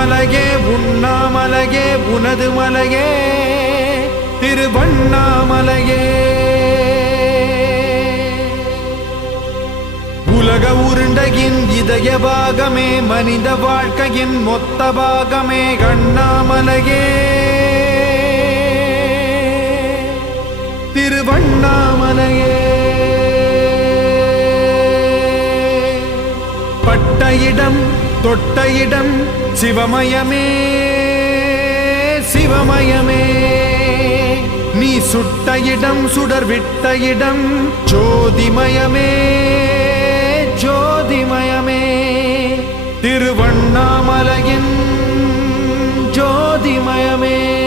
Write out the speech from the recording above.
உண்ணாமலையே உண்ணாமலையே உனது மலையே திருவண்ணாமலையே. உலக உருண்டையின் இதய பாகமே மனித வாழ்க்கையின் மொத்த பாகமே அண்ணாமலையே திருவண்ணாமலையே. பட்ட இடம் தொட்ட இடம் சிவமயமே சிவமயமே. நீ சுட்ட இடம் சுடர் விட்ட இடம் ஜோதிமயமே ஜோதிமயமே. திருவண்ணாமலையின் ஜோதிமயமே.